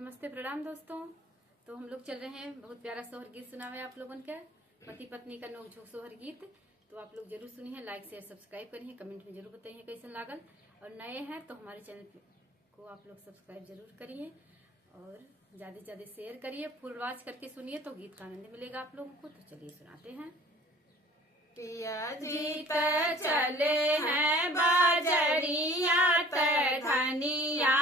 नमस्ते प्रणाम दोस्तों। तो हम लोग चल रहे हैं, बहुत प्यारा सोहर गीत सुना है आप लोगों का, पति पत्नी का नोकझोंक सोहर गीत। तो आप लोग जरूर सुनिए, लाइक शेयर सब्सक्राइब करिए, कमेंट में जरूर बताइए कैसा लागल। और नए हैं तो हमारे चैनल को आप लोग सब्सक्राइब जरूर करिए और ज्यादा से ज्यादा शेयर करिए। फुल आवाज करके सुनिए तो गीत का आनंद मिलेगा आप लोगों को। तो चलिए सुनाते हैं। पिया जी चले हैं बाजरिया धनिया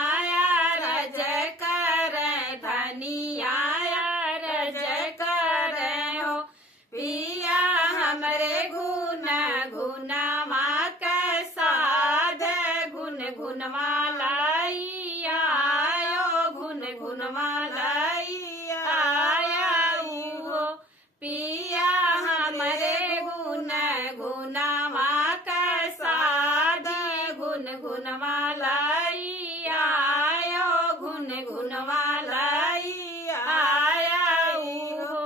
रज कर धनिया रज कर हो पिया हमरे गुन गुनवा के साध गुन गुनवालाइया गुन गुनवालाइया हो पिया हमरे गुनवा के साध गुन गुनवालाइया गुन गुनवालाइया हो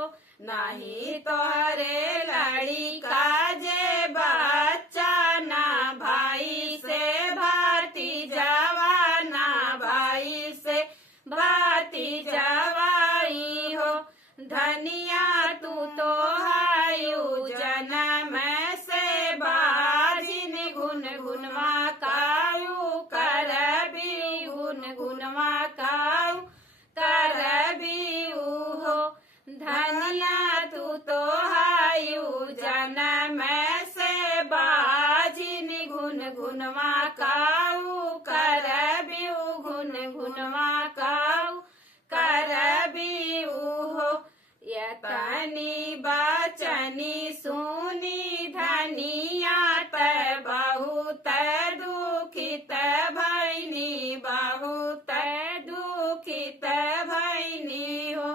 नहीं तोहरे लड़ी का जे बच्चा ना भाई से भाती जवाना भाई से भाती जवाई हो धनिया तू तो हायु जन्म से बाजिन गुन गुनवा कायु कर भी गुन गुनवा कायु कर भी हो धनिया तू तो हायु जन्म से बाजिन गुन गुनवा कायु कर भी गुन गुनवा कायु कर भी हो यतनी बचनी सुनी धनिया बहुत दुखित भैनी बहुत दुखित भैनी हो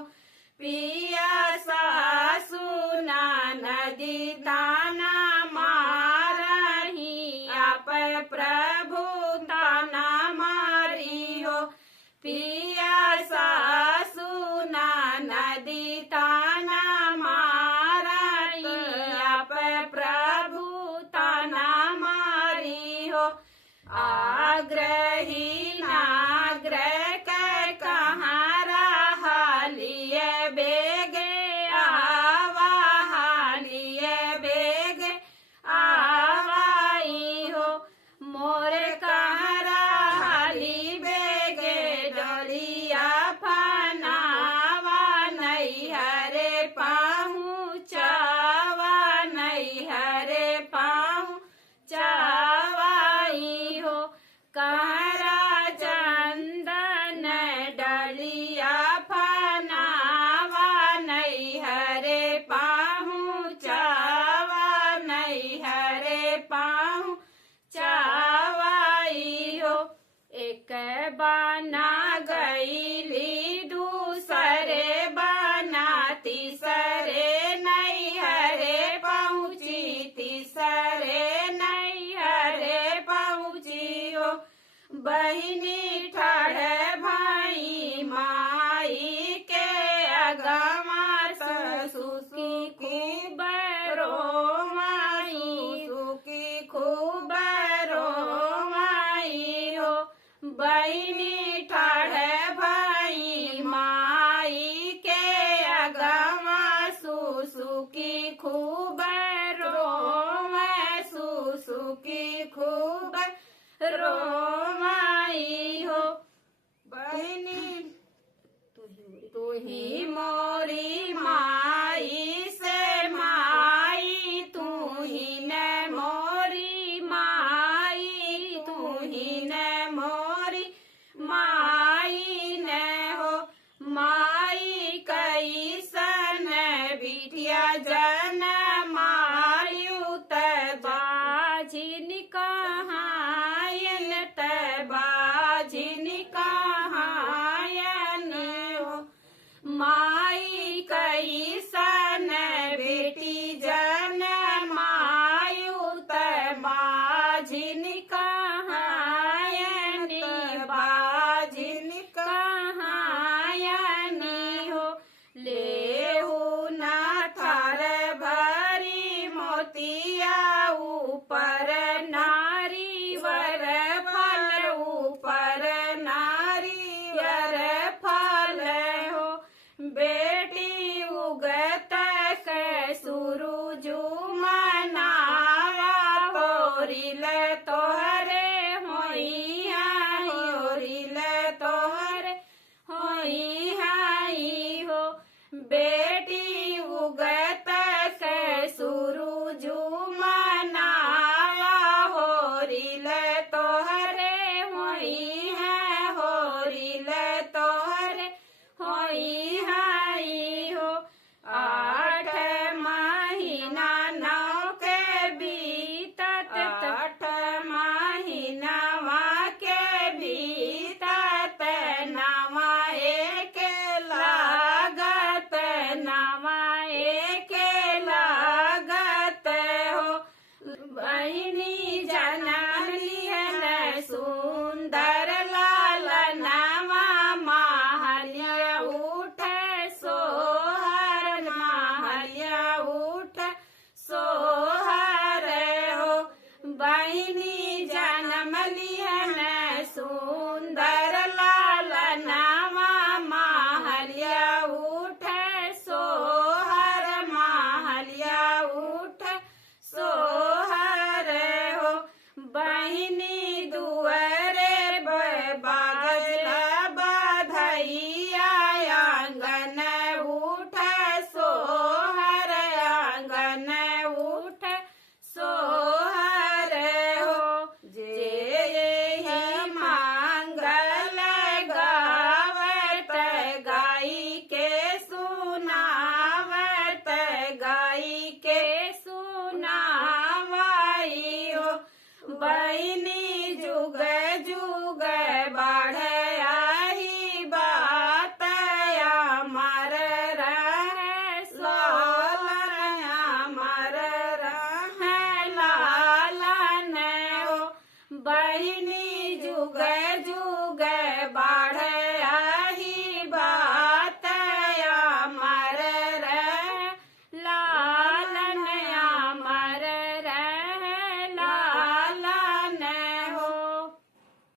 पिया सासु नदी ताना मारही आप प्रभु ताना मारी हो पिया सासु नदी ताना मारही आप प्रभु ताना मारी हो आग्रही नाग्रह के कहाँ रहालिए बेगे आवा हालिए बेगे आवाई हो मोर कहाँ रहाली बेगे डोलिया फनावा नहीं हरे पाहू चावा नहीं हरे पाहू चावाई हो कहरा चंदन डलिया फनावा नहीं हरे पाहू चावा नहीं हरे पाहू चावाई हो एक बना गईली दूसरे बना तीसरे नहीं हरे पहुँची तीसरे नहीं हरे पहुँची हो बहिनी ठाड़ भाई माई के अगमा सुसुकी खूब रो माई सुसुकी खूब रो माई हो बहिनी ठाड़ भाई माई के अगमा सुसुकी खूब रो मैं सुसुकी खूब रो माई बेटी उगत के सूरज मनावा होरिल तोहरे होइया होरिल तोहरे होइया हो बेटी उगत के सूरज मनावा होरिल तोहरे होइया होरिल तोहरे होइया हो 8 महीना नौ के बीतत 8 महीनावा के बीतत नावा एक लागत नावा एक लागत हो बहिनी जनम लिहन सुंदर लाल नावा महलिया उठ सोहर महलिया उठ सोहर हो बहिनी जनम लिहन सुंदर लाल नावा महलिया उठ सोहर महलिया उठ सोहर हो बहिनी दुआरे बागला बधैया आंगन उठ सोहर आंगन उठ सोहर हो जे मांगल गावत गाई के सुनावत गाई के सुनावाई हो बहिनी जुग जुग बढ़ आई बात अमर रहे लालन अमर रहे लालन हो बहिनी जुग जुग